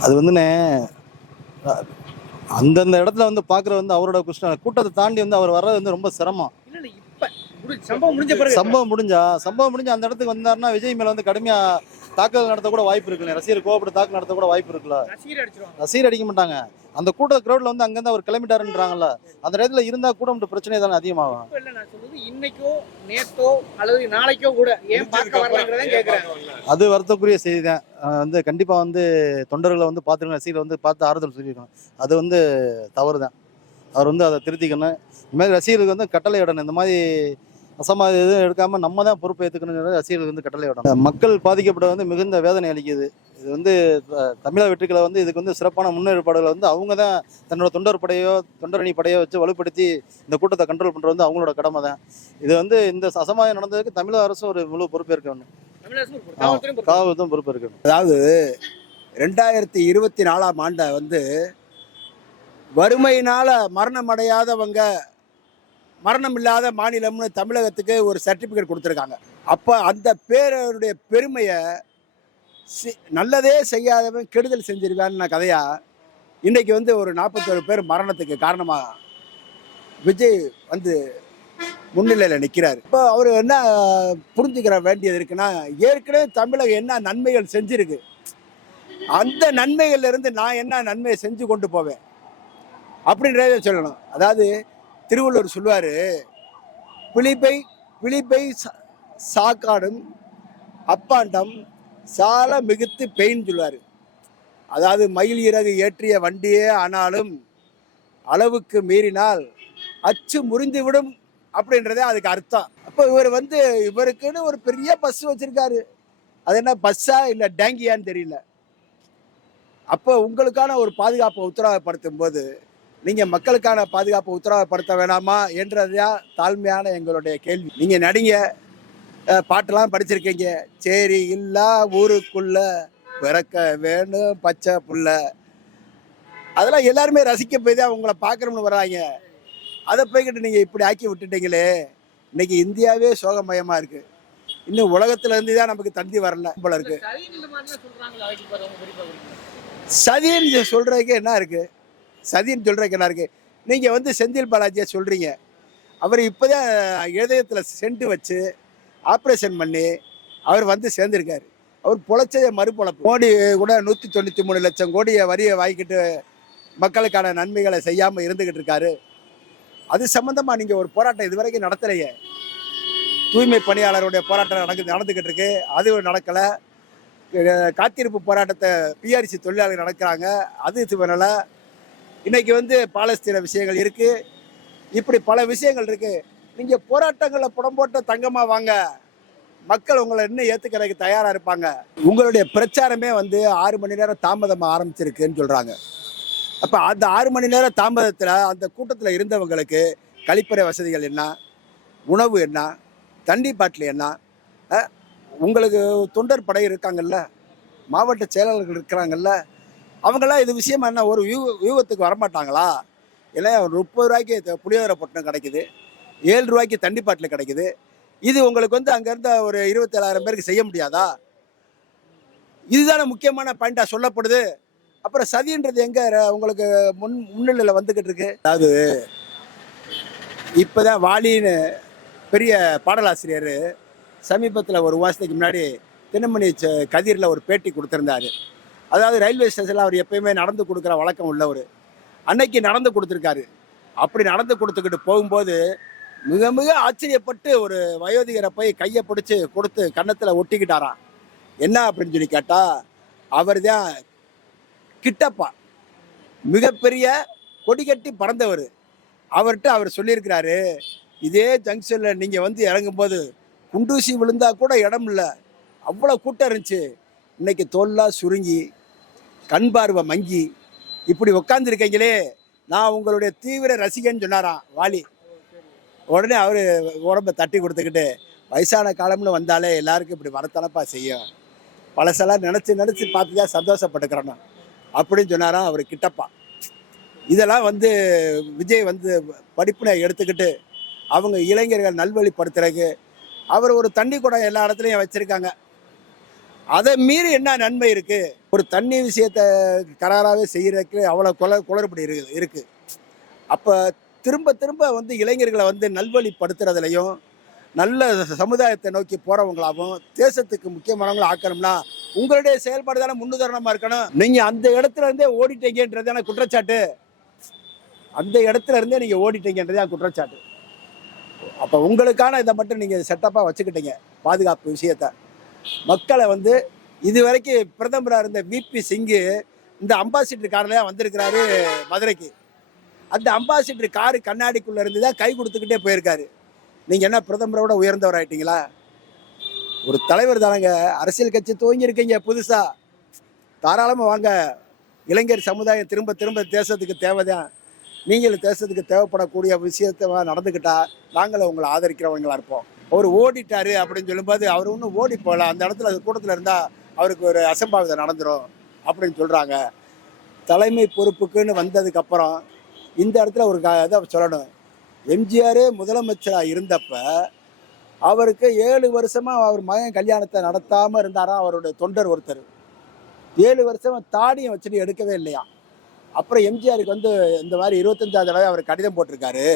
அது வந்துண்ணே அந்தந்த இடத்துல வந்து பார்க்குற வந்து அவரோட குஷ்டம். கூட்டத்தை தாண்டி வந்து அவர் வர்றது வந்து ரொம்ப சிரமம் இல்ல இல்ல இப்ப முடி- சம்பவம் முடிஞ்ச பிறகு. சம்பவம் முடிஞ்சா சம்பவம் முடிஞ்சு அந்த இடத்துக்கு வந்தாருன்னா விஜய் மேல வந்து கடுமையா தாக்குதல் நடத்த கூட வாய்ப்பு இருக்குல்ல. ரசிகர் கோவப்பட்டு தாக்குதல் நடத்த கூட வாய்ப்பு இருக்குல்ல. ரசிகர் அடிக்க மாட்டாங்க. அந்த கூட்ட கிரௌட்ல வந்து அங்கேருந்து அவர் கிளம்பிட்டாருன்றாங்கல்ல. அந்த இடத்துல இருந்தா கூட மட்டும் பிரச்சனை தானே அதிகமாகும். இப்ப இல்ல நான் சொல்றது இன்னைக்கோ நேத்தோ அல்லது நாளைக்கோ கூட ஏன் பார்க்க வரலங்கிறத கேக்குறேன். அது வருத்தக்குரிய செய்தி தான் வந்து கண்டிப்பா வந்து தொண்டர்களை வந்து பார்த்துருங்க. ரசிகர்களை வந்து பார்த்து ஆறுதல் சொல்லியிருக்கணும். அது வந்து தவறு தான் அவர் வந்து அதை திருத்திக்கணும். இந்த மாதிரி ரசிகர்களுக்கு வந்து கட்டளை இடணும். இந்த மாதிரி அசம்பாதி எதுவும் எடுக்காம நம்ம தான் பொறுப்பு ஏற்றுக்கணுங்கிறது ரசிகர்களுக்கு வந்து கட்டளை விடணும் மக்கள் பாதிக்கப்பட வந்து மிகுந்த வேதனை அளிக்குது. இது வந்து தமிழக வெற்றிகளை வந்து இதுக்கு வந்து சிறப்பான முன்னேற்பாடுகளை வந்து அவங்க தான் தன்னோட தொண்டர் படையோ தொண்டரணி படையோ வச்சு வலுப்படுத்தி இந்த கூட்டத்தை கண்ட்ரோல் பண்ணுறது வந்து அவங்களோட கடமை தான். இது வந்து இந்த அசம்பாவிதம் நடந்ததுக்கு தமிழக அரசும் ஒரு முழு பொறுப்பு இருக்கணும் தமிழரசு பொறுப்பு, காவல்துறையும் பொறுப்பு. காவல்துறையும் பொறுப்பு இருக்கணும் அதாவது ரெண்டாயிரத்தி இருபத்தி நாலாம் ஆண்டை வந்து வறுமையினால மரணம் அடையாதவங்க மரணம் இல்லாத மாநிலம்னு தமிழகத்துக்கு ஒரு சர்டிஃபிகேட் கொடுத்துருக்காங்க. அப்போ அந்த பேரருடைய பெருமையை நல்லதே செய்யாதவன் கெடுதல் செஞ்சிருக்கான்னு கதையா இன்றைக்கி வந்து ஒரு நாற்பத்தோரு பேர் மரணத்துக்கு காரணமாக விஜய் வந்து முன்னிலையில் நிற்கிறார் இப்போ அவர் என்ன புரிஞ்சுக்கிற வேண்டியது இருக்குன்னா ஏற்கனவே தமிழகம் என்ன நன்மைகள் செஞ்சிருக்கு அந்த நன்மைகள்லேருந்து நான் என்ன நன்மையை செஞ்சு கொண்டு போவேன் அப்படின்றத சொல்லணும். அதாவது திருவள்ளுவர் சொல்லுவார் பிலிப்பை பிலிப்பை சா- சாக்காடும் அப்பாண்டம் சால மிகுத்து பெயின் சொல்லுவார். அதாவது மயில் இறகு ஏற்றிய வண்டியே ஆனாலும் அளவுக்கு மீறினால் அச்சு முறிந்துவிடும் அப்படின்றதே அதுக்கு அர்த்தம். அப்போ இவர் வந்து இவருக்குன்னு ஒரு பெரிய பஸ் வச்சுருக்காரு. அது என்ன பஸ்ஸா இல்லை டேங்கியான்னு தெரியல. அப்போ உங்களுக்கான ஒரு பாதுகாப்பை உத்தரவாதப்படுத்தும் போது நீங்கள் மக்களுக்கான பாதுகாப்பை உத்தரவாதப்படுத்த வேணாமா என்றதுதான் தாழ்மையான எங்களுடைய கேள்வி. நீங்கள் நடிங்க பாட்டெல்லாம் படிச்சிருக்கீங்க. சரி இல்லா ஊருக்குள்ள பிறக்க வேணும் பச்சை புள்ள. அதெல்லாம் எல்லாருமே ரசிக்க போய் தான் உங்களை பார்க்கணும்னு வர்றாங்க அதை போய்கிட்டு நீங்கள் இப்படி ஆக்கி விட்டுட்டீங்களே. இன்னைக்கு இந்தியாவே சோகமயமாக இருக்குது இன்னும் உலகத்துல இருந்து தான் நமக்கு தந்தி வரல போல இருக்கு. சரி இந்த மாதிரிலாம் சொல்றாங்களா? அதுக்கு பாரு, அவங்க குறிப்பா குறிப்பா. சதின்னு சொல்றதுக்கு என்ன இருக்கு? சதின்னு சொல்கிறேன் என்ன இருக்கு. வந்து செந்தில் பாலாஜியை சொல்கிறீங்க அவர் இப்போதான் இதயத்தில் சென்ட் வச்சு ஆப்ரேஷன் பண்ணி அவர் வந்து சேர்ந்திருக்காரு. அவர் பொழைச்சதை மறுபொழப்பு. மோடி கூட நூற்றி தொண்ணூற்றி மூணு லட்சம் கோடியை வரியை வாங்கிக்கிட்டு மக்களுக்கான நன்மைகளை செய்யாமல் இருந்துக்கிட்டு இருக்காரு. அது சம்மந்தமாக நீங்கள் ஒரு போராட்டம் இதுவரைக்கும் நடத்தலையே. தூய்மை பணியாளருடைய போராட்டம் நடக்கு நடந்துக்கிட்டு இருக்கு. அது நடக்கலை. காத்திருப்பு போராட்டத்தை பிஆர்சி தொழிலாளர்கள் நடக்கிறாங்க. அது இது பண்ணலை. இன்னைக்கு வந்து பாலஸ்தீன விஷயங்கள் இருக்கு. இப்படி பல விஷயங்கள் இருக்கு. நீங்க போராட்டங்களை புடம் போட்ட தங்கமா வாங்க. மக்கள் உங்களை இன்னும் ஏத்துக்கிறதுக்கு தயாரா இருப்பாங்க. உங்களுடைய பிரச்சாரமே வந்து ஆறு மணி நேரம் தாமதமா ஆரம்பிச்சிருக்குன்னு சொல்றாங்க. அப்ப அந்த ஆறு மணி நேரம் தாமதத்துல அந்த கூட்டத்துல இருந்தவங்களுக்கு கழிப்பறை வசதிகள் என்ன? உணவு என்ன? தண்ணி பாட்டில் என்ன? உங்களுக்கு தொண்டர் படை இருக்காங்கல்ல? மாவட்ட செயலாளர்கள் இருக்கிறாங்கல்ல? அவங்கெல்லாம் இது விஷயம் என்ன ஒரு வியூ வியூகத்துக்கு வரமாட்டாங்களா? இல்லை ஒரு முப்பது ரூபாய்க்கு புளியோதரை பொட்டணம் கிடைக்குது. ஏழு ரூபாய்க்கு தண்ணி பாட்டில் கிடைக்குது. இது உங்களுக்கு வந்து அங்கேருந்து ஒரு இருபத்தேழாயிரம் பேருக்கு செய்ய முடியாதா? இதுதானே முக்கியமான பாயிண்டாக சொல்லப்படுது. அப்புறம் சதின்றது எங்கே உங்களுக்கு முன் முன்னிலையில் வந்துக்கிட்டு இருக்கு? அதாவது இப்போதான் வாலின்னு பெரிய பாடலாசிரியர் சமீபத்தில் ஒரு வருஷத்துக்கு முன்னாடி தினமணி ச- கதிரில் ஒரு பேட்டி கொடுத்துருந்தாரு. அதாவது ரயில்வே ஸ்டேஷனில் அவர் எப்பயுமே நடந்து கொடுக்குற வழக்கம் உள்ளவர். அன்னைக்கு நடந்து கொடுத்துருக்காரு. அப்படி நடந்து கொடுத்துக்கிட்டு போகும்போது மிக மிக ஆச்சரியப்பட்டு ஒரு வயோதிகரை போய் கையை பிடிச்சி கொடுத்து கன்னத்தில் ஒட்டிக்கிட்டாராம். என்ன அப்படின்னு சொல்லி கேட்டால் அவர் தான் கிட்டப்பா. மிகப்பெரிய கொடி கட்டி பறந்தவர். அவர்கிட்ட அவர் சொல்லியிருக்கிறாரு இதே ஜங்ஷனில் நீங்கள் வந்து இறங்கும்போது குண்டூசி விழுந்தா கூட இடம் இல்லை. அவ்வளோ கூட்டம் இருந்துச்சு. இன்னைக்கு தோல்லாம் சுருங்கி கண் பார்வை மங்கி. இப்படி உட்காந்துருக்கீங்களே நான் உங்களுடைய தீவிர ரசிகன்னு சொன்னாராம் வாலி. உடனே அவர் உடம்ப தட்டி கொடுத்துக்கிட்டு வயசான காலம்னு வந்தாலே எல்லாருக்கும் இப்படி வரத்தனப்பாக செய்யும். பழசெல்லாம் நினச்சி நினச்சி பார்த்து தான் சந்தோஷப்பட்டுக்கிறேன் அப்படின்னு சொன்னாராம் அவர் கிட்டப்பா. இதெல்லாம் வந்து விஜய் வந்து படிப்பினை எடுத்துக்கிட்டு அவங்க இளைஞர்கள் நல்வழிப்படுத்துறதுக்கு அவர் ஒரு தண்ணி குடம் எல்லா இடத்துலையும் வச்சுருக்காங்க. அதை மீறி என்ன நன்மை இருக்கு? ஒரு தண்ணி விஷயத்தை கராராகவே செய்யறதுக்கு அவ்வளோ குள குளறுபடி இருக்கு இருக்கு. அப்போ திரும்ப திரும்ப வந்து இளைஞர்களை வந்து நல்வழிப்படுத்துறதுலையும் நல்ல சமுதாயத்தை நோக்கி போறவங்களாகவும் தேசத்துக்கு முக்கியமானவங்களும் ஆக்கணும்னா உங்களுடைய செயல்பாடு தானே முன்னுதாரணமா இருக்கணும். நீங்க அந்த இடத்துல இருந்தே ஓடிட்டீங்கன்றது தானே குற்றச்சாட்டு. அந்த இடத்துல இருந்தே நீங்க ஓடிட்டீங்கன்றது தான் குற்றச்சாட்டு. அப்போ உங்களுக்கான இதை மட்டும் நீங்கள் செட்டப்பாக வச்சுக்கிட்டீங்க பாதுகாப்பு விஷயத்த. மக்களை வந்து இதுவரைக்கும் பிரதமராக இருந்த விபி சிங்கு இந்த அம்பாசிடர் காரில் தான் வந்திருக்கிறாரு மதுரைக்கு. அந்த அம்பாசிடர் காரு கண்ணாடிக்குள்ளே இருந்து தான் கை கொடுத்துக்கிட்டே போயிருக்காரு. நீங்கள் என்ன பிரதமரோட உயர்ந்தவர் ஆயிட்டீங்களா? ஒரு தலைவர் தானங்க. அரசியல் கட்சி துவங்கியிருக்கீங்க இருக்கீங்க தாராளமாக வாங்க. இளைஞர் சமுதாயம் திரும்ப திரும்ப தேசத்துக்கு தேவைதான். நீங்களும் தேசத்துக்கு தேவைப்படக்கூடிய விஷயத்த நடந்துக்கிட்டால் நாங்களும் உங்களை ஆதரிக்கிறவங்களாக இருப்போம். அவர் ஓடிட்டாரு அப்படின்னு சொல்லும்போது அவர் ஒன்றும் ஓடி போகல. அந்த இடத்துல கூட்டத்தில் இருந்தால் அவருக்கு ஒரு அசம்பாவிதம் நடந்துடும் அப்படின்னு சொல்கிறாங்க தலைமை பொறுப்புக்குன்னு வந்ததுக்கப்புறம் இந்த இடத்துல ஒரு இதை சொல்லணும். எம்ஜிஆரே முதலமைச்சராக இருந்தப்ப அவருக்கு ஏழு வருஷமாக அவர் மகன் கல்யாணத்தை நடத்தாமல் இருந்தாராம் அவருடைய தொண்டர் ஒருத்தர். ஏழு வருஷமாக தாடியை வச்சுட்டு எடுக்கவே இல்லையா? அப்புறம் எம்ஜிஆருக்கு வந்து இந்த மாதிரி இருபத்தஞ்சாவது தடவை அவர் கடிதம் போட்டிருக்காரு.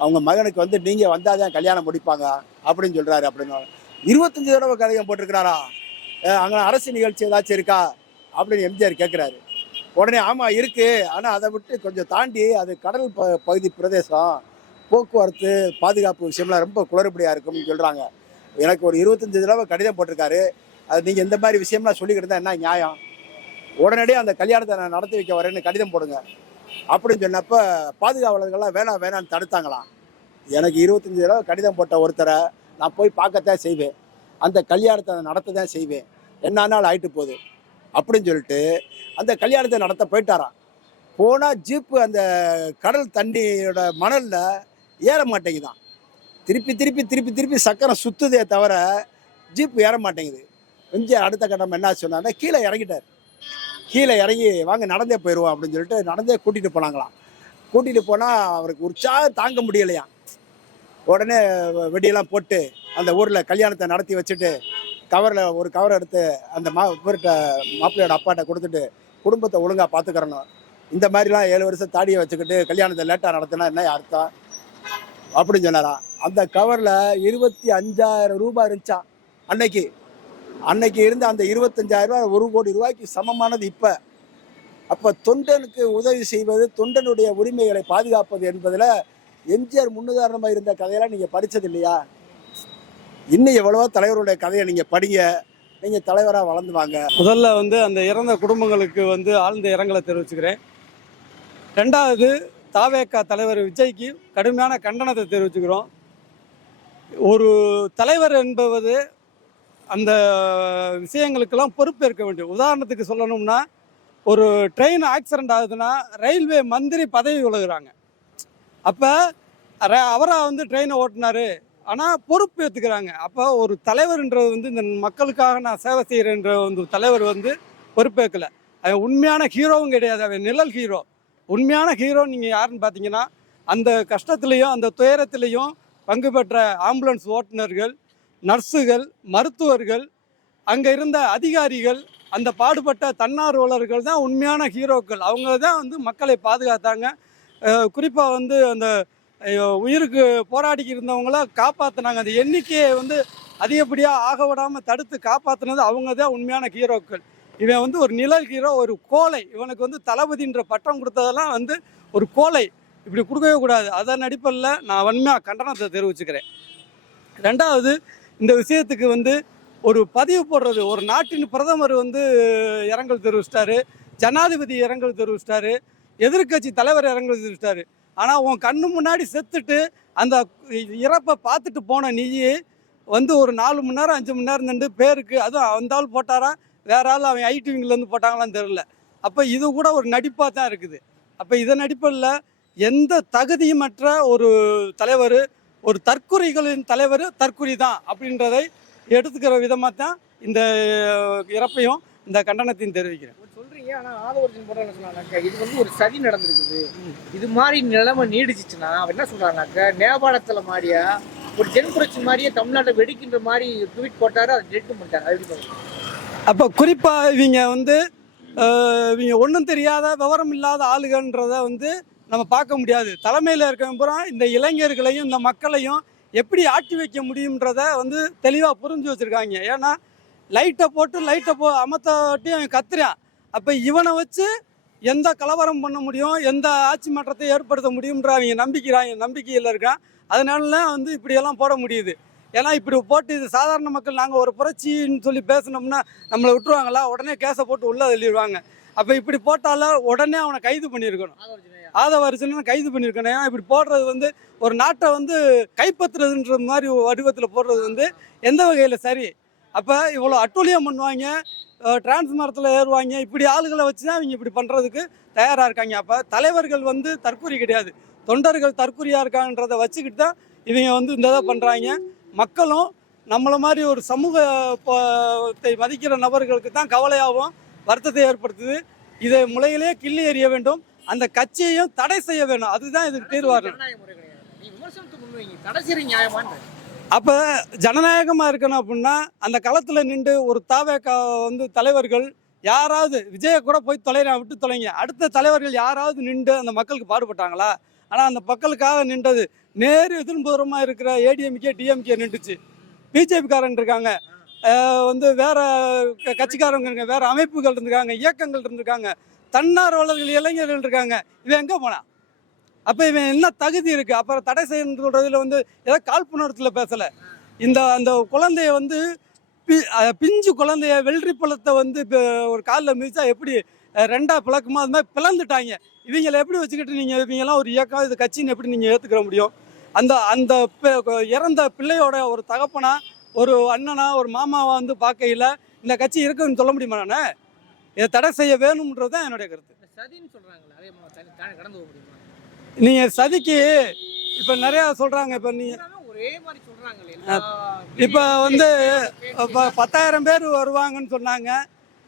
அவங்க மகனுக்கு வந்து நீங்கள் வந்தால் தான் கல்யாணம் முடிப்பாங்க. அப்படின்னு சொல்கிறாரு அப்படின்னு. இருபத்தஞ்சு தடவை கடிதம் போட்டிருக்கிறாரா? அங்கே அரசு நிகழ்ச்சி ஏதாச்சும் இருக்கா? அப்படின்னு எம்ஜிஆர் கேட்குறாரு உடனே ஆமாம் இருக்குது ஆனால் அதை விட்டு கொஞ்சம் தாண்டி அது கடல் ப பகுதி பிரதேசம் போக்குவரத்து பாதுகாப்பு விஷயம்லாம் ரொம்ப குளறுபடியாக இருக்கும்னு சொல்கிறாங்க எனக்கு ஒரு இருபத்தஞ்சு தடவை கடிதம் போட்டிருக்காரு. அது நீங்கள் இந்த மாதிரி விஷயம்லாம் சொல்லிக்கிட்டு இருந்தா என்ன நியாயம்? உடனடியாக அந்த கல்யாணத்தை நான் நடத்தி வைக்க வரேன்னு கடிதம் போடுங்க. அப்படின்னு சொன்னப்போ பாதுகாவலர்கள்லாம் வேணாம் வேணாம்னு தடுத்தாங்களாம். எனக்கு இருபத்தஞ்சி தடவை கடிதம் போட்ட ஒருத்தரை நான் போய் பார்க்கத்தான் செய்வேன். அந்த கல்யாணத்தை நடத்த தான் செய்வேன். என்ன நாள் ஆயிட்டு போகுது? அப்படின்னு சொல்லிட்டு அந்த கல்யாணத்தை நடத்த போயிட்டாராம். போனால் ஜீப்பு அந்த கடல் தண்ணியோட மணலில் ஏற மாட்டேங்குதான். திருப்பி திருப்பி திருப்பி திருப்பி சக்கரம் சுத்துதே தவிர ஜீப்பு ஏற மாட்டேங்குது. கொஞ்சம் அடுத்த கட்டம் என்ன சொன்னார்னா கீழே இறங்கிட்டார். கீழே இறங்கி வாங்க நடந்தே போயிடுவோம் அப்படின்னு சொல்லிட்டு நடந்தே கூட்டிகிட்டு போனாங்களாம். கூட்டிகிட்டு போனால் அவருக்கு உற்சாகம் தாங்க முடியலையாம். உடனே வெடியெல்லாம் போட்டு அந்த ஊரில் கல்யாணத்தை நடத்தி வச்சுட்டு கவரில் ஒரு கவர் எடுத்து அந்த மா இவர்கிட்ட மாப்பிள்ளையோட அப்பாட்ட கொடுத்துட்டு குடும்பத்தை ஒழுங்காக பார்த்துக்கிறணும் இந்த மாதிரிலாம் ஏழு வருஷம் தாடியை வச்சுக்கிட்டு கல்யாணத்தை லேட்டாக நடத்தினா என்ன அர்த்தம்? அப்படின்னு சொன்னாராம். அந்த கவரில் இருபத்தி அஞ்சாயிரம் ரூபாய் இருந்துச்சான் அன்னைக்கு அன்னைக்கு இருந்த அந்த இருபத்தஞ்சாயிரம் ரூபாய் ஒரு கோடி ரூபாய்க்கு சமமானது இப்போ. அப்போ தொண்டனுக்கு உதவி செய்வது தொண்டனுடைய உரிமைகளை பாதுகாப்பது என்பதில் எம்ஜிஆர் முன்னுதாரணமாக இருந்த கதையெல்லாம் நீங்கள் படிச்சது இல்லையா? இன்னும் எவ்வளவோ தலைவருடைய கதையை நீங்கள் படிங்க. நீங்கள் தலைவராக வளர்ந்து வாங்க. முதல்ல வந்து அந்த இறந்த குடும்பங்களுக்கு வந்து ஆழ்ந்த இரங்கலை தெரிவிச்சுக்கிறேன். ரெண்டாவது தாவேக்கா தலைவர் விஜய்க்கு கடுமையான கண்டனத்தை தெரிவிச்சுக்கிறோம். ஒரு தலைவர் என்பது அந்த விஷயங்களுக்கெல்லாம் பொறுப்பேற்க வேண்டும். உதாரணத்துக்கு சொல்லணும்னா ஒரு ட்ரெயின் ஆக்சிடென்ட் ஆகுதுன்னா ரயில்வே மந்திரி பதவி விலகுறாங்க. அப்போ அவராக வந்து ட்ரெயினை ஓட்டினாரு. ஆனால் பொறுப்பு ஏற்றுக்கிறாங்க அப்போ ஒரு தலைவர்ன்றது வந்து இந்த மக்களுக்காக நான் சேவை செய்கிறேன்ற வந்து தலைவர் வந்து பொறுப்பேற்கலை அவன் உண்மையான ஹீரோவும் கிடையாது. அவன் நிழல் ஹீரோ. உண்மையான ஹீரோ நீங்கள் யாருன்னு பார்த்தீங்கன்னா அந்த கஷ்டத்துலேயும் அந்த துயரத்துலேயும் பங்கு பெற்ற ஆம்புலன்ஸ் ஓட்டுநர்கள் நர்ஸுகள் மருத்துவர்கள் அங்கே இருந்த அதிகாரிகள் அந்த பாடுபட்ட தன்னார்வலர்கள் தான் உண்மையான ஹீரோக்கள். அவங்க தான் வந்து மக்களை பாதுகாத்தாங்க. குறிப்பாக வந்து அந்த உயிருக்கு போராடிக்கி இருந்தவங்கள காப்பாற்றினாங்க அந்த எண்ணிக்கையை வந்து அதிகப்படியாக ஆக விடாமல் தடுத்து காப்பாற்றினது அவங்க தான் உண்மையான ஹீரோக்கள். இவன் வந்து ஒரு நிழல் ஹீரோ ஒரு கோலை. இவனுக்கு வந்து தளபதின்ற பட்டம் கொடுத்ததெல்லாம் வந்து ஒரு கோலை. இப்படி கொடுக்கவே கூடாது. அதன் அடிப்படையில் நான் வன்மையாக கண்டனத்தை தெரிவிச்சுக்கிறேன். ரெண்டாவது இந்த விஷயத்துக்கு வந்து ஒரு பதிவு போடுறது. ஒரு நாட்டின் பிரதமர் வந்து இரங்கல் தெரிவிச்சிட்டாரு. ஜனாதிபதி இரங்கல் தெரிவிச்சிட்டாரு. எதிர்க்கட்சி தலைவர் இரங்கல் தெரிவிச்சிட்டாரு ஆனால் உன் கண்ணு முன்னாடி செத்துட்டு அந்த இறப்பை பார்த்துட்டு போன நீ வந்து ஒரு நாலு மணி நேரம் அஞ்சு மணி நேரம் நின்று பேருக்கு அதுவும் அந்த ஆள் போட்டாரா? வேற ஆள் அவன் ஐடி விங்கிலேருந்து போட்டாங்களான்னு தெரில அப்போ இது கூட ஒரு நடிப்பாக தான் இருக்குது. அப்போ இதன் நடிப்பில் எந்த தகுதியுமற்ற ஒரு தலைவர் ஒரு தற்குறிகளின் தலைவர் தற்குறி தான் அப்படின்றதை எடுத்துக்கிற விதமாக தான் இந்த இறப்பையும் இந்த கண்டனத்தையும் தெரிவிக்கிறேன். சொல்றீங்க ஆனா ஆதவர்ஜன் போட என்ன சொன்னாங்க இது வந்து ஒரு சதி நடந்திருக்குது. இது மாதிரி நிலைமை நீடிச்சிச்சுன்னா அவர் என்ன சொல்றாங்கனாக்க நேபாளத்துல மாதிரியா? ஒரு ஜென் புரட்சி மாதிரியே தமிழ்நாட்டை வெடிக்கின்ற மாதிரி ட்வீட் போட்டாரு அதை டெலிட் பண்ணிட்டாங்க அது எப்படி அப்போ குறிப்பாக இவங்க வந்து இவங்க ஒன்றும் தெரியாத விவரம் இல்லாத ஆளுகன்றத வந்து நம்ம பார்க்க முடியாது. தலைமையில் இருக்கிறப்புறம் இந்த இளைஞர்களையும் இந்த மக்களையும் எப்படி ஆட்டி வைக்க முடியுன்றத வந்து தெளிவாக புரிஞ்சு வச்சுருக்காங்க. ஏன்னா லைட்டை போட்டு லைட்டை போ அமர்த்தாட்டி அவன் கத்துறான். அப்போ இவனை வச்சு எந்த கலவரம் பண்ண முடியும்? எந்த ஆட்சி மாற்றத்தை ஏற்படுத்த முடியும்ன்ற அவங்க நம்பிக்கிறாங்க நம்பிக்கையில் இருக்கான். அதனால வந்து இப்படியெல்லாம் போட முடியுது. ஏன்னா இப்படி போட்டு இது சாதாரண மக்கள் நாங்கள் ஒரு புரட்சின்னு சொல்லி பேசினோம்னா நம்மளை விட்டுருவாங்களா? உடனே கேஸை போட்டு உள்ளே தள்ளிடுவாங்க. அப்போ இப்படி போட்டால உடனே அவனை கைது பண்ணியிருக்கணும். ஆதவ அர்ஜுனன் கைது பண்ணியிருக்கணும். ஏன்னா இப்படி போடுறது வந்து ஒரு நாட்டை வந்து கைப்பற்றுறதுன்ற மாதிரி வடிவத்தில் போடுறது வந்து எந்த வகையில் சரி? அப்போ இவ்வளோ அட்டூழியம் பண்ணுவாங்க. டிரான்ஸ்மரத்தில் ஏறுவாங்க. இப்படி ஆளுகளை வச்சு தான் அவங்க இப்படி பண்ணுறதுக்கு தயாராக இருக்காங்க. அப்போ தலைவர்கள் வந்து தற்கூறி கிடையாது. தொண்டர்கள் தற்கொலையாக இருக்காங்கன்றதை வச்சுக்கிட்டு தான் இவங்க வந்து இந்த இதை பண்ணுறாங்க மக்களும் நம்மளை மாதிரி ஒரு சமூகத்தை மதிக்கிற நபர்களுக்கு தான் கவலையாகவும் வருத்தத்தை ஏற்படுத்துது. இதை முளையிலே கிள்ளி எறிய வேண்டும். அந்த கட்சியையும் தடை செய்ய வேண்டும் அதுதான் இதுக்கு தீர்வாக அப்போ ஜனநாயகமாக இருக்கணும் அப்படின்னா அந்த களத்தில் நின்று ஒரு தாவேக்கா வந்து தலைவர்கள் யாராவது விஜயை கூட போய் தொலைறேன் விட்டு தொலைங்க. அடுத்த தலைவர்கள் யாராவது நின்று அந்த மக்களுக்கு பாடுபட்டாங்களா? ஆனால் அந்த மக்களுக்காக நின்றது நேர் எதிர்புறமாக இருக்கிற ஏடிஎம்கே டிஎம்கே நின்றுச்சு. பிஜேபிக்காரன் இருக்காங்க. வந்து வேற கட்சிக்காரங்க இருக்காங்க வேற அமைப்புகள் இருந்திருக்காங்க இயக்கங்கள் இருந்திருக்காங்க. தன்னார்வலர்கள் இளைஞர்கள் இருக்காங்க. இவன் எங்கே போனான்? அப்போ இவன் என்ன தகுதி இருக்குது அப்புறம் தடை செய்யறதுல வந்து ஏதோ காழ்ப்புணர்வத்தில் பேசலை. இந்த அந்த குழந்தைய வந்து பி- பிஞ்சு குழந்தைய வெள்ளரி பழத்தை வந்து இப்போ ஒரு காலில் மிதிச்சா எப்படி ரெண்டாக ரெண்டா பிளக்குமோ? அது மாதிரி பிளந்துட்டாங்க. இவங்களை எப்படி வச்சுக்கிட்டு நீங்கள் இவங்கெல்லாம் ஒரு இயக்கம் இது கட்சின்னு எப்படி நீங்கள் ஏற்றுக்கிற முடியும்? அந்த அந்த இறந்த பிள்ளையோட ஒரு தகப்பனா ஒரு அண்ணனா ஒரு மாமாவா வந்து பார்க்கையில் இந்த கட்சி இருக்குன்னு சொல்ல முடியுமா நான்? இதை தடை செய்ய வேணும்ன்றது தான் என்னுடைய கருத்து. சதின்னு சொல்கிறாங்களே அதே மாதிரி கடந்து போக முடியுமா? நீங்கள் சதிக்கு இப்போ நிறையா சொல்கிறாங்க இப்போ நீ ஒரே மாதிரி சொல்றாங்களே இப்போ வந்து இப்போ பத்தாயிரம் பேர் வருவாங்கன்னு சொன்னாங்க.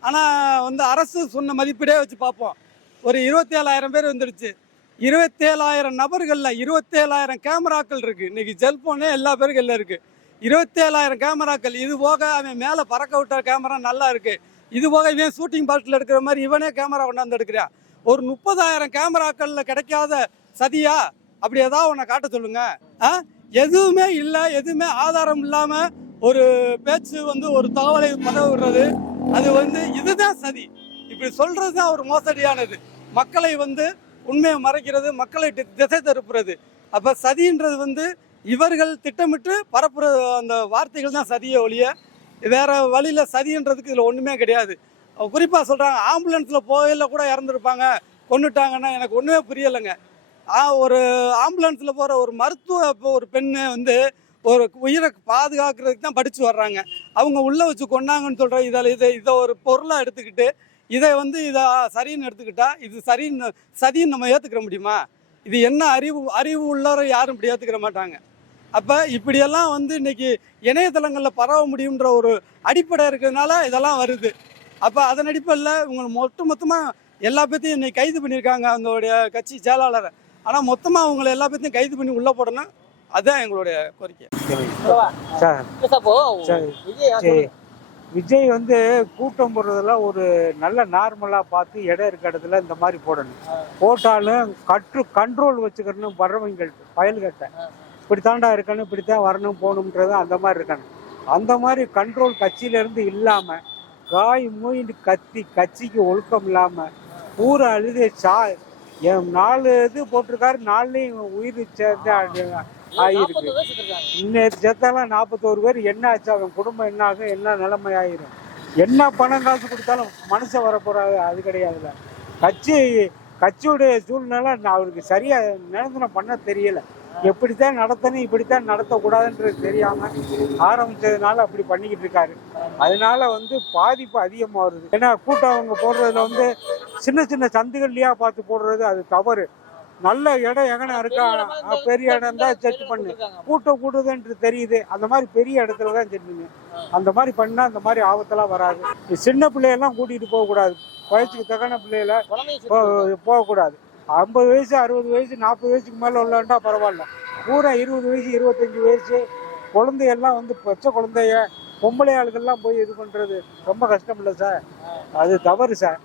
ஆனால் வந்து அரசு சொன்ன மதிப்பீடே வச்சு பார்ப்போம். ஒரு இருபத்தேழாயிரம் பேர் வந்துருச்சு இருபத்தேழாயிரம் நபர்களில் இருபத்தேழாயிரம் கேமராக்கள் இருக்குது இன்னைக்கு செல்ஃபோனே எல்லா பேருக்கும் இருக்குது இருபத்தேழாயிரம் கேமராக்கள். இது போக அவன் மேலே பறக்க விட்ட கேமரா நல்லா இருக்குது இது போக இவன் ஷூட்டிங் பாட்டில் எடுக்கிற மாதிரி இவனே கேமரா கொண்டாந்து எடுக்கிறான். ஒரு முப்பதாயிரம் கேமராக்களில் கிடைக்காத சதியா? அப்படி ஏதாவது ஒன்றை காட்ட சொல்லுங்க. ஆ? எதுவுமே இல்லை எதுவுமே ஆதாரம் இல்லாமல் ஒரு பேச்சு வந்து ஒரு தகவலை பரவ விடுறது. அது வந்து இதுதான் சதி. இப்படி சொல்றது தான் ஒரு மோசடியானது. மக்களை வந்து உண்மையை மறைக்கிறது மக்களை தி- திசை திருப்புறது. அப்போ சதின்றது வந்து இவர்கள் திட்டமிட்டு பரப்புற அந்த வார்த்தைகள் தான் சதியை ஒழிய வேற வழியில் சதின்றதுக்கு இதில் ஒன்றுமே கிடையாது. குறிப்பாக சொல்கிறாங்க ஆம்புலன்ஸில் போயில கூட இறந்துருப்பாங்க. கொண்டுட்டாங்கன்னா எனக்கு ஒன்றுமே புரியலைங்க. ஒரு ஆம்புலன்ஸில் போகிற ஒரு மருத்துவ இப்போ ஒரு பெண்ணு வந்து ஒரு உயிரை பாதுகாக்கிறதுக்கு தான் படித்து வர்றாங்க. அவங்க உள்ளே வச்சு கொண்டாங்கன்னு சொல்கிற இதில் இதை இதை ஒரு பொருளாக எடுத்துக்கிட்டு இதை வந்து இதை சரின்னு எடுத்துக்கிட்டா இது சரின்னு சதின்னு நம்ம ஏற்றுக்கிற முடியுமா? இது என்ன அறிவு அறிவு உள்ளவரை யாரும் இப்படி ஏற்றுக்கிற மாட்டாங்க. அப்போ இப்படியெல்லாம் வந்து இன்னைக்கு இணையதளங்களில் பரவ முடியுன்ற ஒரு அடிப்படை இருக்கிறதுனால இதெல்லாம் வருது. அப்போ அதன் அடிப்படையில் இவங்க மொத்த மொத்தமாக எல்லா பேர்த்தையும் இன்னைக்கு கைது பண்ணியிருக்காங்க அவங்களுடைய கட்சி செயலாளரை. ஆனால் மொத்தமாக அவங்களை எல்லா பேர்த்தையும் கைது பண்ணி உள்ளே போடணும் அதுதான் எங்களுடைய கோரிக்கை. விஜய் வந்து கூட்டம் போடுறதெல்லாம் ஒரு நல்ல நார்மலாக பார்த்து இடம் இருக்க இடத்துல இந்த மாதிரி போடணும். போட்டாலும் கற்று கண்ட்ரோல் வச்சுக்கணும் வர்றவங்க பயல்கிட்ட இப்படி தாண்டா இருக்கணும் இப்படி தான் வரணும் போகணுன்றது அந்த மாதிரி இருக்கணும். அந்த மாதிரி கண்ட்ரோல் கட்சியிலேருந்து இல்லாமல் காய் மூயின்னு கத்தி கட்சிக்கு ஒழுக்கம் இல்லாமல் ஊரை அழுது சா நாலு இது போட்டிருக்காரு நாலுலேயும் உயிர் சேர்ந்து ஆகி- ஆகியிருக்கு. இன்னைக்கு செத்தாலும் நாற்பத்தோரு பேர் என்ன ஆச்சு? அவன் குடும்பம் என்ன ஆகும்? என்ன நிலைமை ஆயிரும் என்ன பணம் காசு கொடுத்தாலும் மனுஷன் வர போறாரு அது கிடையாதுல்ல கட்சி கட்சியுடைய சூழ்நிலை நான் அவருக்கு சரியா நிரந்தரம் பண்ண தெரியல. எப்படித்தான் நடத்தணும் இப்படித்தான் நடத்தக்கூடாதுன்றது தெரியாம ஆரம்பிச்சதுனால அப்படி பண்ணிக்கிட்டு இருக்காரு. அதனால வந்து பாதிப்பு அதிகமாக வருது. ஏன்னா கூட்டம் அவங்க போடுறதுல வந்து சின்ன சின்ன சந்துகள்லையா பார்த்து போடுறது அது தவறு. நல்ல இடம் எங்கன இருக்கா? பெரிய இடம் தான் செக் பண்ணு. கூட்டம் கூடுதுன்றது தெரியுது. அந்த மாதிரி பெரிய இடத்துல தான் செட்டுங்க அந்த மாதிரி பண்ணா அந்த மாதிரி ஆபத்தெல்லாம் வராது. சின்ன பிள்ளையெல்லாம் கூட்டிகிட்டு போகக்கூடாது. வயசுக்கு தக்கன பிள்ளைகள போ- போகக்கூடாது. ஐம்பது வயசு அறுபது வயசு நாற்பது வயசுக்கு மேலே உள்ளாண்டா பரவாயில்ல. பூரா இருபது வயசு இருபத்தஞ்சி வயசு. குழந்தையெல்லாம் வந்து பச்சை குழந்தைய பொம்பளை ஆளுகள்லாம் போய் இது பண்ணுறது ரொம்ப கஷ்டம் இல்லை சார். அது தவறு சார்.